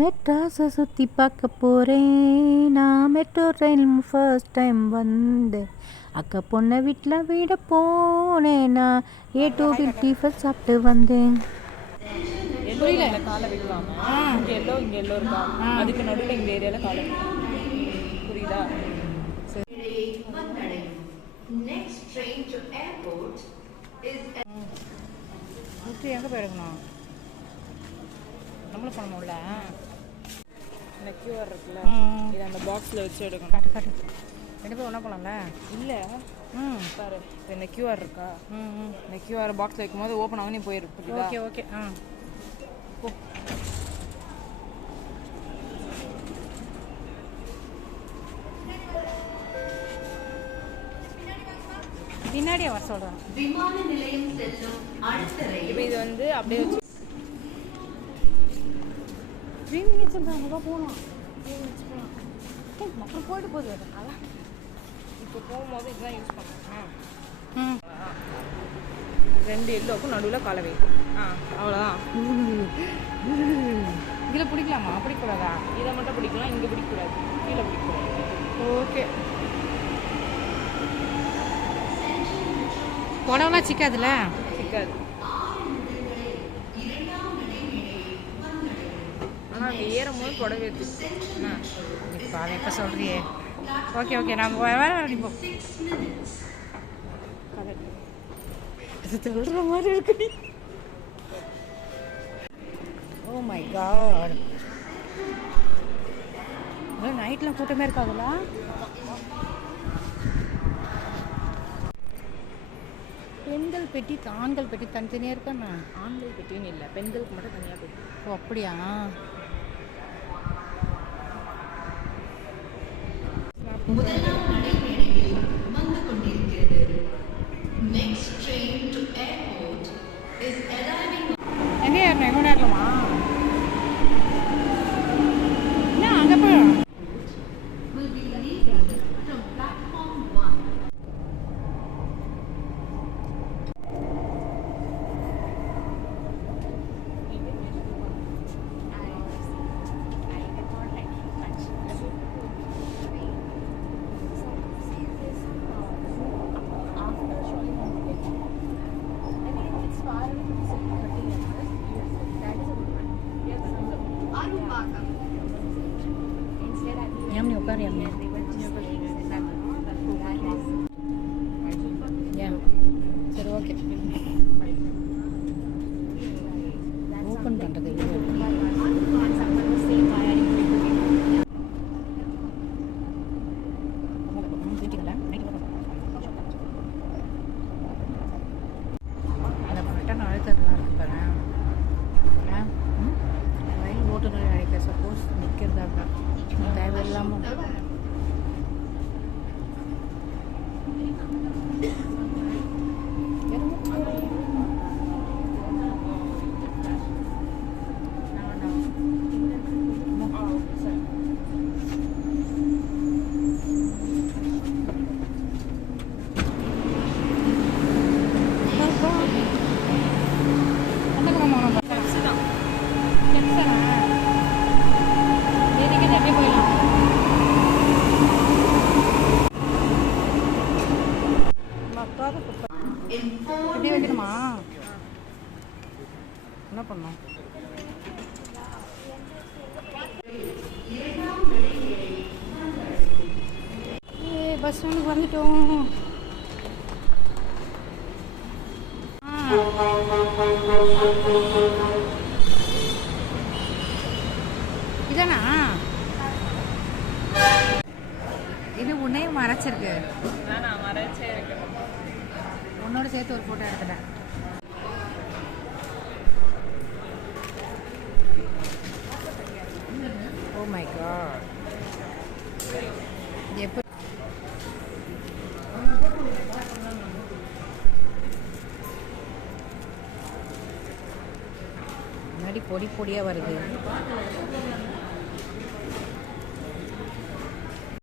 மெட்ராஸை சுற்றி பார்க்க போகிறேன், நான் மெட்ரோ ட்ரெயின் ஃபர்ஸ்ட் டைம் வந்தேன். அக்கா பொண்ணை வீட்டில் விட போனேன், நான் A2 டிஃபன் சாப்பிட்டு வந்தேன். புரியல. காலை வைக்கலாமா? இங்கே எல்லோ இருக்கா, அதுக்கு நடுவில் இந்த ஏரியாவில் காலை புரியுதா? எங்கே போயிருக்கணும்? நம்மளும் பண்ணணும்ல. இந்த QR இருக்குல்ல, இதை அந்த பாக்ஸில் வச்சு எடுக்கணும். காட்டு ரெண்டு பேரும் ஒன்றா போகலாம்ல? இல்லை. பாரு, இந்த QR இருக்கா, இந்த QR பாக்ஸில் வைக்கும்போது ஓப்பன் ஆகும், நீ போயிருக்கு. ஓகே. போ. பின்னாடியே வர சொல்கிறேன். விமான நிலையம் செல்லும் அடுத்த ரயில். இப்போ இது வந்து அப்படியே வச்சு 3 minutes அங்கே போகலாம். 3 minutes போகலாம். அப்புறம் போயிட்டு போகுது. அதான் இப்போ போகும்போது இதுதான் யூஸ் பண்ணுறேன். 2 எல்லோக்கும் நடுவில் காலை வைக்கும். அவ்வளோதான். இதில் பிடிக்கலாமா? பிடிக்கக்கூடாதா? இதை மட்டும் பிடிக்கலாம், இங்கே பிடிக்கக்கூடாது, கீழே பிடிக்கக்கூடாது. ஓகே. புடவெல்லாம் சிக்காதுல்ல? சிக்காது. ஆனால் அங்கே ஏறும்போது புடவை எடுத்து இப்போ அதை எப்போ சொல்கிறியே? ஓகே நான் வேறு இப்போ அது சொல்கிற மாதிரி இருக்கு. ஓ மை காட், நைட்லாம் கூட்டமே இருக்காதுல்ல? பெண்கள் பெட்டி ஆண்கள் பெட்டி தனித்தனியாக இருக்காண்ணா? ஆண்கள் பெட்டின்னு இல்லை, பெண்களுக்கு மட்டும் தனியாக பெட்டி. ஓ அப்படியா? எங்கே ஏறணும்? எங்கே ஏறலாமா? என்ன அங்கே போய் Yummy, okay, yummy. Yeah. சரி ஓகே. ஓப்பன் பண்ணுறது அதை பண்ணிட்டா நாளை தரலாம் இருக்கு பாரு. ரயில் ஓட்டுநர் அழைக்க சப்போஸ் நிற்கிறதா தேவையில்லாமல் எப்படி வைக்கணுமா? என்ன பண்ணோம்? பஸ் ஸ்டாண்டுக்கு வந்துட்டோம். இதானா? இது உன்னையும் மறைச்சிருக்கு. உன்னோட சேர்த்து ஒரு ஃபோட்டோ எடுத்துட்டேன். ஓ மை காட், எப்போ முன்னாடி பொடி பொடியாக வருது.